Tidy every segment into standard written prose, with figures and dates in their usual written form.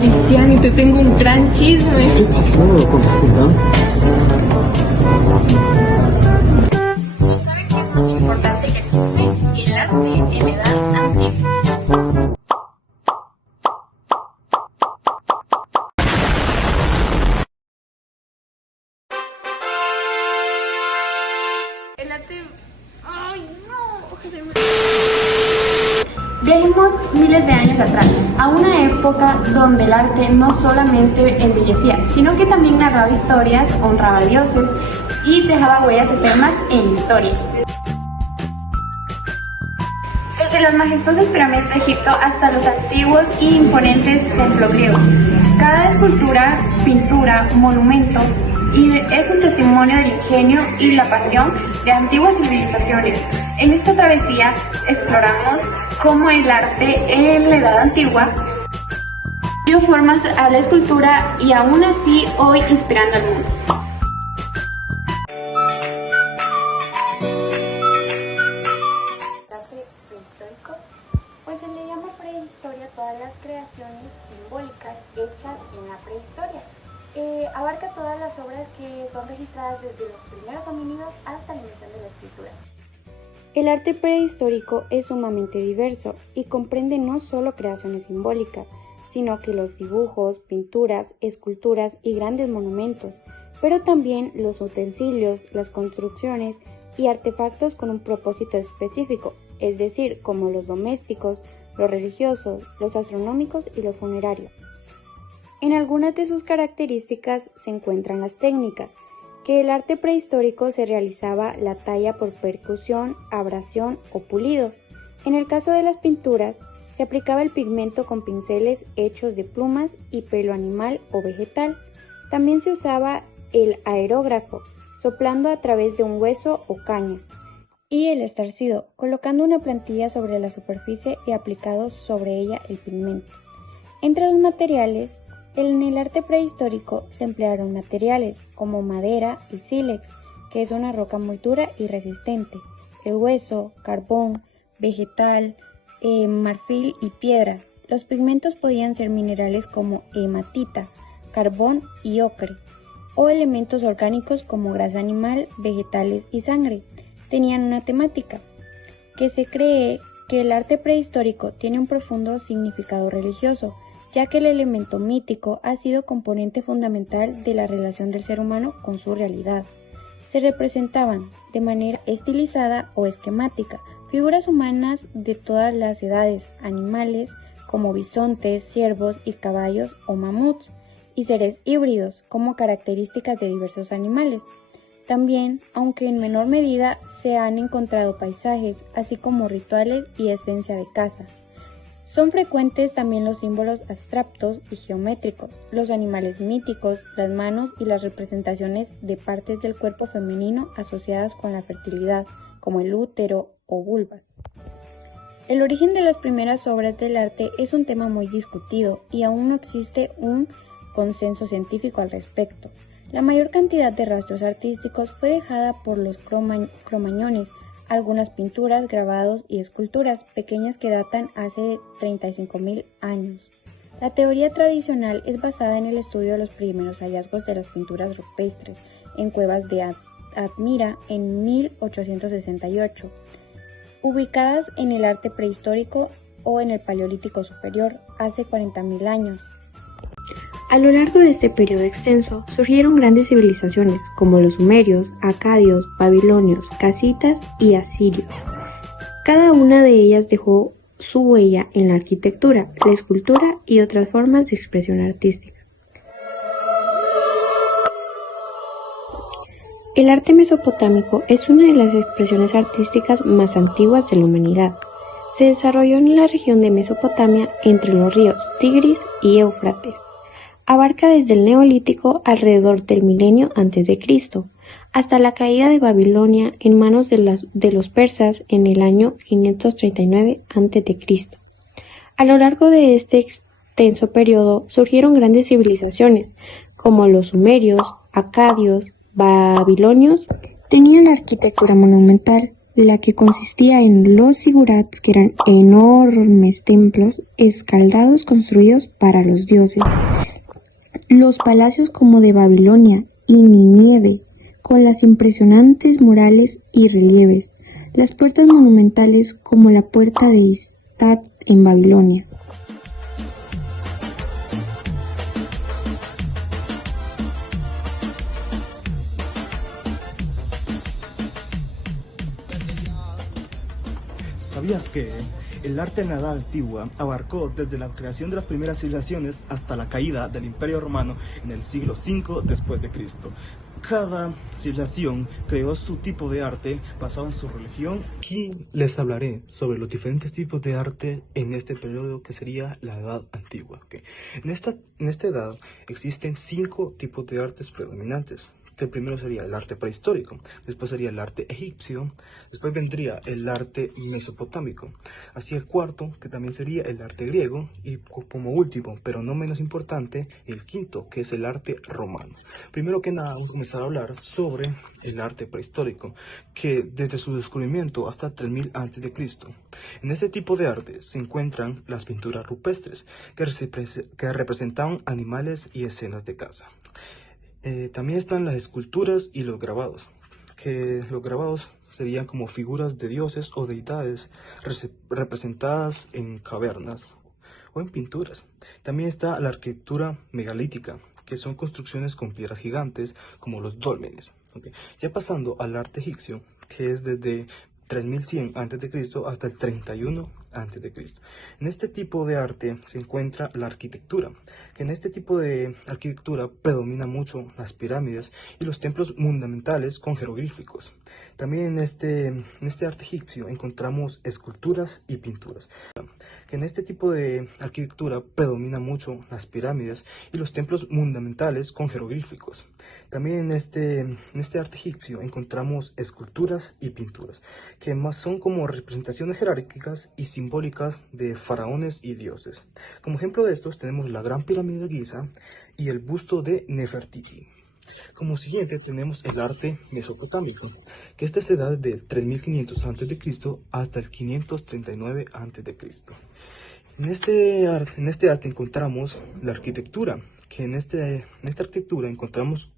Cristian, y te tengo un gran chisme. ¿Qué pasó? Contá. ¿No saben qué es más importante que el cine? El arte en edad antigua. El arte... ¡Ay, no! Viajemos miles de años atrás, a una época donde el arte no solamente embellecía, sino que también narraba historias, honraba a dioses y dejaba huellas eternas en la historia. Desde las majestuosas pirámides de Egipto hasta los antiguos e imponentes templos griegos. Cada escultura, pintura, monumento es un testimonio del ingenio y la pasión de antiguas civilizaciones. En esta travesía exploramos cómo el arte en la Edad Antigua dio formas a la escultura y aún así hoy inspirando al mundo. Prehistórico, pues se le llama prehistoria a todas las creaciones simbólicas hechas en la prehistoria. Abarca todas las obras que son registradas desde los primeros homínidos hasta la invención de la escritura. El arte prehistórico es sumamente diverso y comprende no solo creaciones simbólicas, sino que los dibujos, pinturas, esculturas y grandes monumentos, pero también los utensilios, las construcciones y artefactos con un propósito específico, es decir, como los domésticos, los religiosos, los astronómicos y los funerarios. En algunas de sus características se encuentran las técnicas, que el arte prehistórico se realizaba la talla por percusión, abrasión o pulido. En el caso de las pinturas, se aplicaba el pigmento con pinceles hechos de plumas y pelo animal o vegetal. También se usaba el aerógrafo, soplando a través de un hueso o caña, y el estarcido, colocando una plantilla sobre la superficie y aplicado sobre ella el pigmento. Entre los materiales, en el arte prehistórico se emplearon materiales como madera y sílex, que es una roca muy dura y resistente, el hueso, carbón, vegetal, marfil y piedra. Los pigmentos podían ser minerales como hematita, carbón y ocre, o elementos orgánicos como grasa animal, vegetales y sangre. Tenían una temática, que se cree que el arte prehistórico tiene un profundo significado religioso, ya que el elemento mítico ha sido componente fundamental de la relación del ser humano con su realidad. Se representaban de manera estilizada o esquemática figuras humanas de todas las edades, animales como bisontes, ciervos y caballos o mamuts, y seres híbridos como características de diversos animales. También, aunque en menor medida, se han encontrado paisajes, así como rituales y esencia de caza. Son frecuentes también los símbolos abstractos y geométricos, los animales míticos, las manos y las representaciones de partes del cuerpo femenino asociadas con la fertilidad, como el útero o vulvas. El origen de las primeras obras del arte es un tema muy discutido y aún no existe un consenso científico al respecto. La mayor cantidad de rastros artísticos fue dejada por los cromañones, algunas pinturas, grabados y esculturas pequeñas que datan hace 35.000 años. La teoría tradicional es basada en el estudio de los primeros hallazgos de las pinturas rupestres en cuevas de Admira en 1868, ubicadas en el arte prehistórico o en el Paleolítico Superior hace 40.000 años. A lo largo de este periodo extenso surgieron grandes civilizaciones como los sumerios, acadios, babilonios, casitas y asirios. Cada una de ellas dejó su huella en la arquitectura, la escultura y otras formas de expresión artística. El arte mesopotámico es una de las expresiones artísticas más antiguas de la humanidad. Se desarrolló en la región de Mesopotamia entre los ríos Tigris y Éufrates. Abarca desde el Neolítico alrededor del milenio a.C. hasta la caída de Babilonia en manos de los persas en el año 539 a.C. A lo largo de este extenso periodo surgieron grandes civilizaciones como los sumerios, acadios, babilonios. Tenían la arquitectura monumental, la que consistía en los zigurats, que eran enormes templos escaldados construidos para los dioses, los palacios como de Babilonia y Nínive, con las impresionantes murales y relieves, las puertas monumentales como la puerta de Istat en Babilonia. ¿Sabías que el arte en la Edad Antigua abarcó desde la creación de las primeras civilizaciones hasta la caída del Imperio Romano en el siglo V después de Cristo? Cada civilización creó su tipo de arte basado en su religión. Aquí les hablaré sobre los diferentes tipos de arte en este periodo que sería la Edad Antigua. ¿Okay? En esta edad existen 5 tipos de artes predominantes. El primero sería el arte prehistórico, después sería el arte egipcio, después vendría el arte mesopotámico, así el cuarto, que también sería el arte griego, y como último, pero no menos importante, el quinto, que es el arte romano. Primero que nada, vamos a comenzar a hablar sobre el arte prehistórico, que desde su descubrimiento hasta 3000 a.C. En este tipo de arte se encuentran las pinturas rupestres, que representaban animales y escenas de caza. También están las esculturas y los grabados, que los grabados serían como figuras de dioses o deidades representadas en cavernas o en pinturas. También está la arquitectura megalítica, que son construcciones con piedras gigantes como los dólmenes. ¿Okay? Ya pasando al arte egipcio, que es desde 3100 a.C. hasta el 31 a.C. En este tipo de arte se encuentra la arquitectura, que en este tipo de arquitectura predomina mucho las pirámides y los templos monumentales con jeroglíficos. También en este arte egipcio encontramos esculturas y pinturas, que en este tipo de arquitectura predomina mucho las pirámides y los templos monumentales con jeroglíficos. También en este arte egipcio encontramos esculturas y pinturas, que más son como representaciones jerárquicas y simbólicas de faraones y dioses. Como ejemplo de estos tenemos la Gran Pirámide de Giza y el busto de Nefertiti. Como siguiente tenemos el arte mesopotámico, que este se da desde 3500 a.C. hasta el 539 a.C. En este arte encontramos la arquitectura, que en esta arquitectura encontramos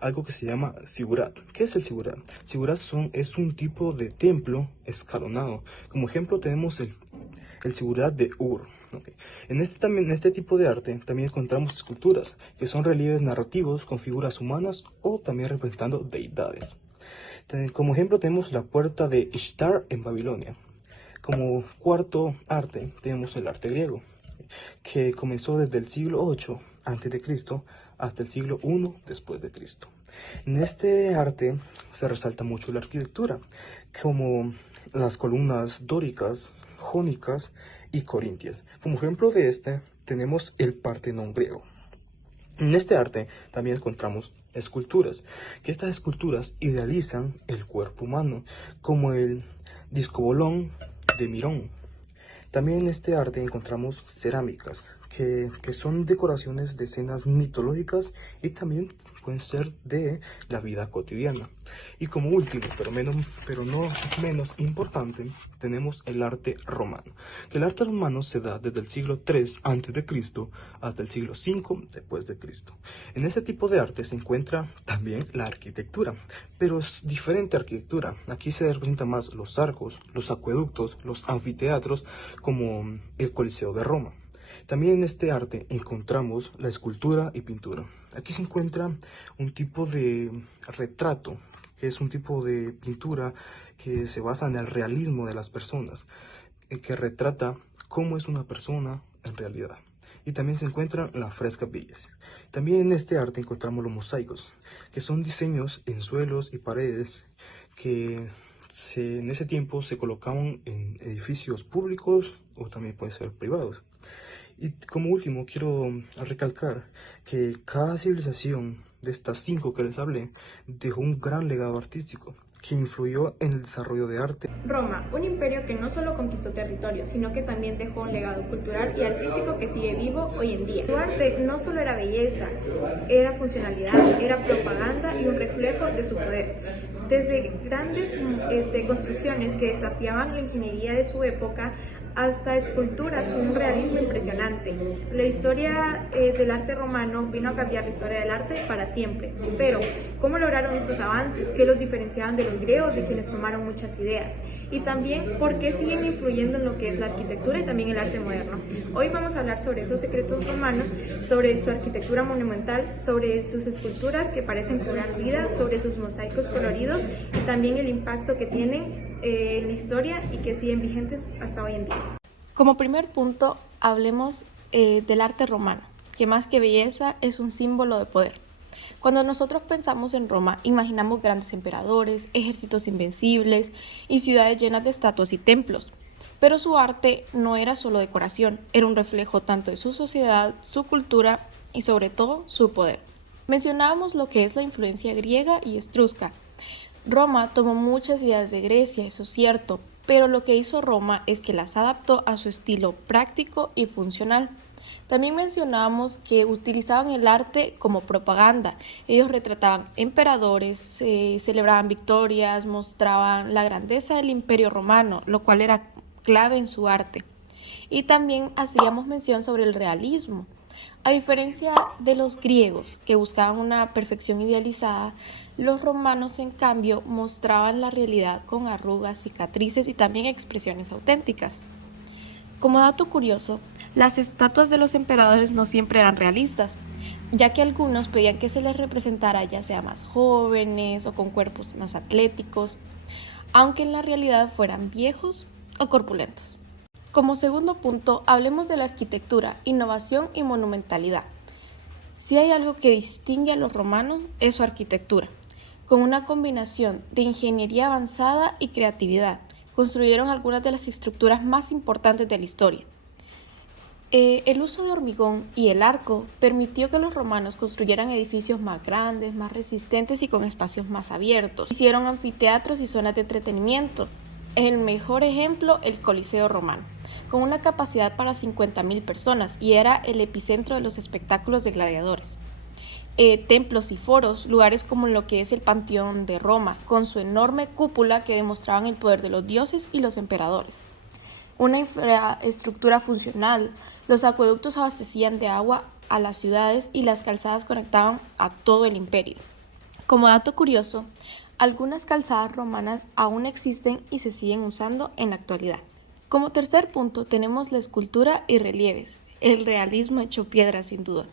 algo que se llama zigurat. ¿Qué es el zigurat? Zigurat es un tipo de templo escalonado. Como ejemplo tenemos el zigurat de Ur. Okay. En este tipo de arte también encontramos esculturas, que son relieves narrativos con figuras humanas o también representando deidades. Como ejemplo tenemos la puerta de Ishtar en Babilonia. Como cuarto arte tenemos el arte griego, que comenzó desde el siglo 8 a.C. hasta el siglo I después de Cristo. En este arte se resalta mucho la arquitectura, como las columnas dóricas, jónicas y corintias. Como ejemplo de tenemos el Partenón griego. En este arte también encontramos esculturas, que estas esculturas idealizan el cuerpo humano, como el discobolón de Mirón. También en este arte encontramos cerámicas, que son decoraciones de escenas mitológicas y también pueden ser de la vida cotidiana. Y como último, pero no menos importante, tenemos el arte romano, que el arte romano se da desde el siglo III a.C. hasta el siglo V después de Cristo. En este tipo de arte se encuentra también la arquitectura, pero es diferente arquitectura. Aquí se representan más los arcos, los acueductos, los anfiteatros, como el Coliseo de Roma. También en este arte encontramos la escultura y pintura. Aquí se encuentra un tipo de retrato, que es un tipo de pintura que se basa en el realismo de las personas, que retrata cómo es una persona en realidad. Y también se encuentran las frescas bellas. También en este arte encontramos los mosaicos, que son diseños en suelos y paredes que en ese tiempo se colocaban en edificios públicos o también pueden ser privados. Y como último quiero recalcar que cada civilización de estas 5 que les hablé dejó un gran legado artístico, que influyó en el desarrollo de arte. Roma, un imperio que no solo conquistó territorio, sino que también dejó un legado cultural y artístico que sigue vivo hoy en día. Su arte no solo era belleza, era funcionalidad, era propaganda y un reflejo de su poder. Desde grandes construcciones que desafiaban la ingeniería de su época, hasta esculturas con un realismo impresionante. La historia del arte romano vino a cambiar la historia del arte para siempre. Pero, ¿cómo lograron estos avances? ¿Qué los diferenciaban de los griegos, de quienes tomaron muchas ideas? Y también, ¿por qué siguen influyendo en lo que es la arquitectura y también el arte moderno? Hoy vamos a hablar sobre esos secretos romanos, sobre su arquitectura monumental, sobre sus esculturas que parecen cobrar vida, sobre sus mosaicos coloridos y también el impacto que tienen en la historia y que siguen vigentes hasta hoy en día. Como primer punto, hablemos del arte romano, que más que belleza es un símbolo de poder. Cuando nosotros pensamos en Roma, imaginamos grandes emperadores, ejércitos invencibles y ciudades llenas de estatuas y templos. Pero su arte no era solo decoración, era un reflejo tanto de su sociedad, su cultura y sobre todo su poder. Mencionábamos lo que es la influencia griega y etrusca. Roma tomó muchas ideas de Grecia, eso es cierto, pero lo que hizo Roma es que las adaptó a su estilo práctico y funcional. También mencionábamos que utilizaban el arte como propaganda. Ellos retrataban emperadores, celebraban victorias, mostraban la grandeza del Imperio Romano, lo cual era clave en su arte. Y también hacíamos mención sobre el realismo. A diferencia de los griegos, que buscaban una perfección idealizada, los romanos, en cambio, mostraban la realidad con arrugas, cicatrices y también expresiones auténticas. Como dato curioso, las estatuas de los emperadores no siempre eran realistas, ya que algunos pedían que se les representara ya sea más jóvenes o con cuerpos más atléticos, aunque en la realidad fueran viejos o corpulentos. Como segundo punto, hablemos de la arquitectura, innovación y monumentalidad. Si hay algo que distingue a los romanos es su arquitectura. Con una combinación de ingeniería avanzada y creatividad, construyeron algunas de las estructuras más importantes de la historia. El uso de hormigón y el arco permitió que los romanos construyeran edificios más grandes, más resistentes y con espacios más abiertos. Hicieron anfiteatros y zonas de entretenimiento. El mejor ejemplo, el Coliseo romano, con una capacidad para 50.000 personas y era el epicentro de los espectáculos de gladiadores. Templos y foros, lugares como lo que es el Panteón de Roma, con su enorme cúpula que demostraban el poder de los dioses y los emperadores. Una infraestructura funcional, los acueductos abastecían de agua a las ciudades y las calzadas conectaban a todo el imperio. Como dato curioso, algunas calzadas romanas aún existen y se siguen usando en la actualidad. Como tercer punto tenemos la escultura y relieves, el realismo hecho piedra sin duda.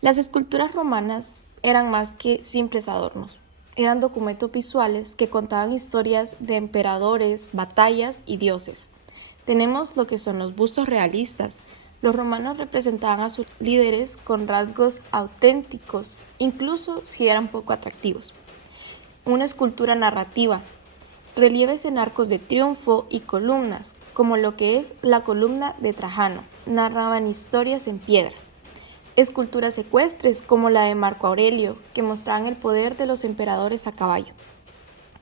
Las esculturas romanas eran más que simples adornos, eran documentos visuales que contaban historias de emperadores, batallas y dioses. Tenemos lo que son los bustos realistas. Los romanos representaban a sus líderes con rasgos auténticos, incluso si eran poco atractivos. Una escultura narrativa, relieves en arcos de triunfo y columnas, como lo que es la columna de Trajano, narraban historias en piedra. Esculturas ecuestres, como la de Marco Aurelio, que mostraban el poder de los emperadores a caballo.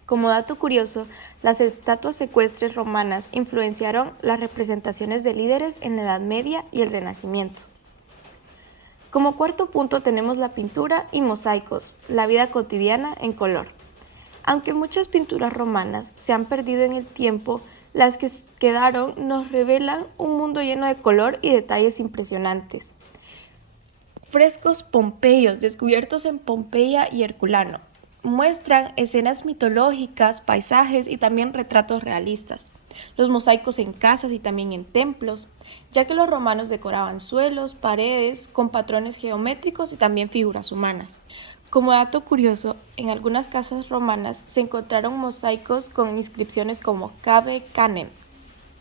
Como dato curioso, las estatuas ecuestres romanas influenciaron las representaciones de líderes en la Edad Media y el Renacimiento. Como cuarto punto tenemos la pintura y mosaicos, la vida cotidiana en color. Aunque muchas pinturas romanas se han perdido en el tiempo, las que quedaron nos revelan un mundo lleno de color y detalles impresionantes. Frescos pompeyos descubiertos en Pompeya y Herculano muestran escenas mitológicas, paisajes y también retratos realistas. Los mosaicos en casas y también en templos, ya que los romanos decoraban suelos, paredes con patrones geométricos y también figuras humanas. Como dato curioso, en algunas casas romanas se encontraron mosaicos con inscripciones como Cave Canem,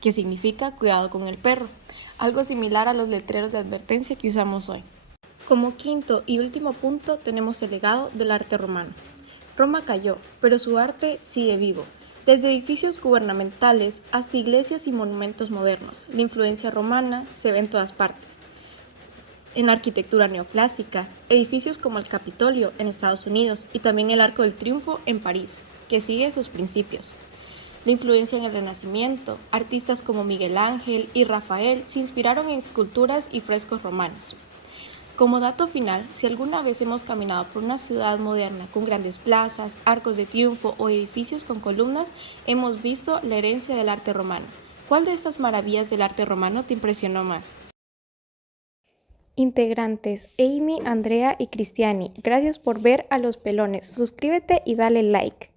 que significa cuidado con el perro, algo similar a los letreros de advertencia que usamos hoy. Como quinto y último punto tenemos el legado del arte romano. Roma cayó, pero su arte sigue vivo. Desde edificios gubernamentales hasta iglesias y monumentos modernos, la influencia romana se ve en todas partes. En la arquitectura neoclásica, edificios como el Capitolio en Estados Unidos y también el Arco del Triunfo en París. que sigue sus principios. La influencia en el Renacimiento, artistas como Miguel Ángel y Rafael se inspiraron en esculturas y frescos romanos. Como dato final, si alguna vez hemos caminado por una ciudad moderna con grandes plazas, arcos de triunfo o edificios con columnas, hemos visto la herencia del arte romano. ¿Cuál de estas maravillas del arte romano te impresionó más? Integrantes Amy, Andrea y Cristiani, gracias por ver a Los Pelones. Suscríbete y dale like.